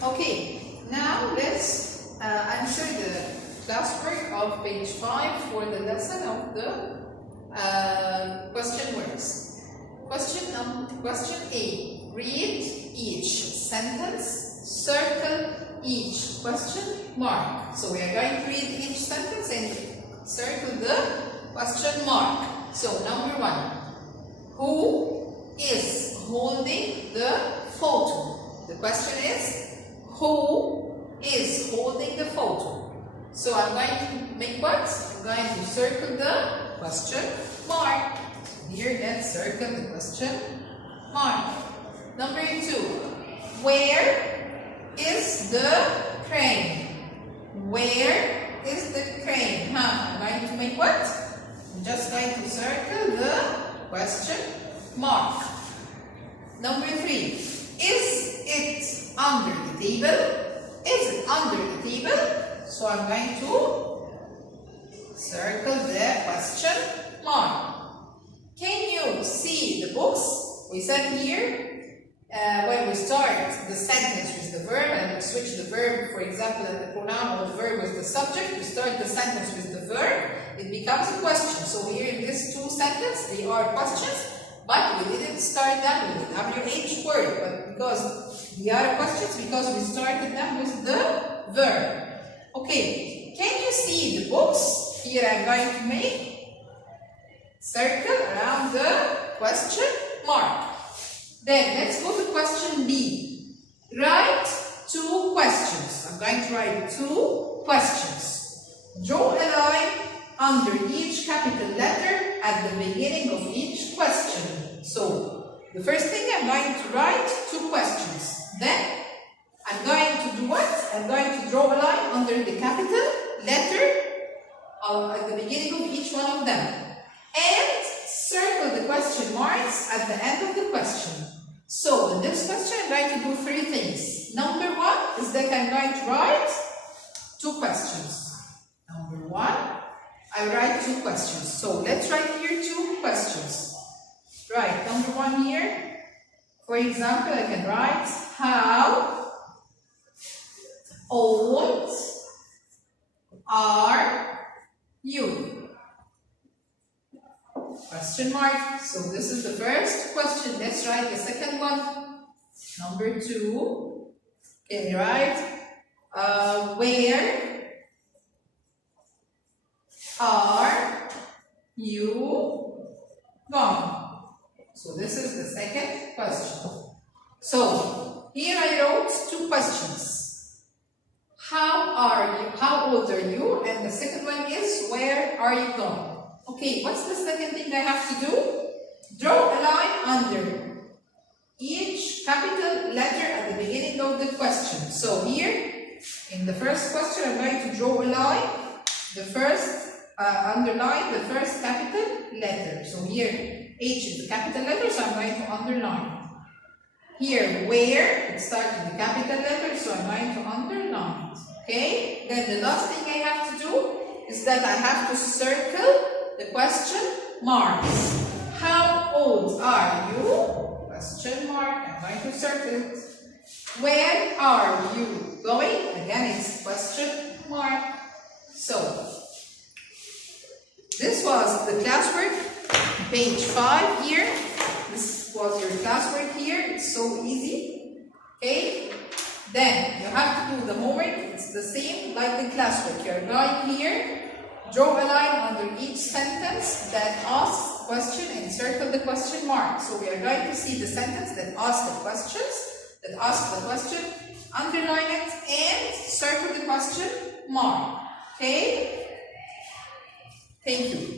Okay, now let's answer the classwork of page 5 for the lesson of the question words. Question A. Read each sentence, circle each question mark. So we are going to read each sentence and circle the question mark. So number 1. Who is holding the photo? The question is, who is holding the photo? So I'm going to make what? I'm going to circle the question mark. Here, let's circle the question mark. Number 2. Where is the crane? Where is the crane? I'm going to make what? I'm just going to circle the question mark. Number 3. Is it under the table? Is it under the table? So I'm going to circle the question mark. Can you see the books? We said here when we start the sentence with the verb and we switch the verb, for example, and the pronoun or the verb with the subject, we start the sentence with the verb, it becomes a question. So here in these two sentences, they are questions, but we didn't start them with the WH word, but because they are questions, because we started them with the verb. Okay, can you see the books? Here I'm going to make circle around the question mark. Then let's go to question B. Write 2 questions. I'm going to write 2 questions. Draw a line under each capital letter at the beginning of each question. So the first thing, I'm going to write 2 questions. Then I'm going to do what? I'm going to draw a line under the capital letter at the beginning of each one of them. And circle the question marks at the end of the question. So in this question, I'm going to do 3 things. Number 1 is that I'm going to write 2 questions. Number 1, I write 2 questions. So let's write here 2 questions. Right, number 1 here. For example, I can write, how old are you? Question mark. So this is the first question. Let's write the second one. Number 2. Can you write, where are you going? So this is the second question. So here I wrote 2 questions. How are you? How old are you? And the second one is, where are you going? Okay, what's the second thing I have to do? Draw a line under each capital letter at the beginning of the question. So here, in the first question, I'm going to draw a line, underline the first capital letter. So here, H is the capital letter, so I'm going to underline. Here, where, it starts with the capital letter, so I'm going to underline it. Okay? Then the last thing I have to do is that I have to circle the question marks. How old are you? Question mark. I'm going to circle it. Where are you going? Again, it's question mark. So, this was the classwork, page 5 here. This was your classwork here. It's so easy. Okay? Then, you have to do the homework. It's the same like the classwork. You're going here. Draw a line under each sentence that asks question and circle the question mark. So we are going to see the sentence that asks the question, underline it, and circle the question mark. Okay? Thank you.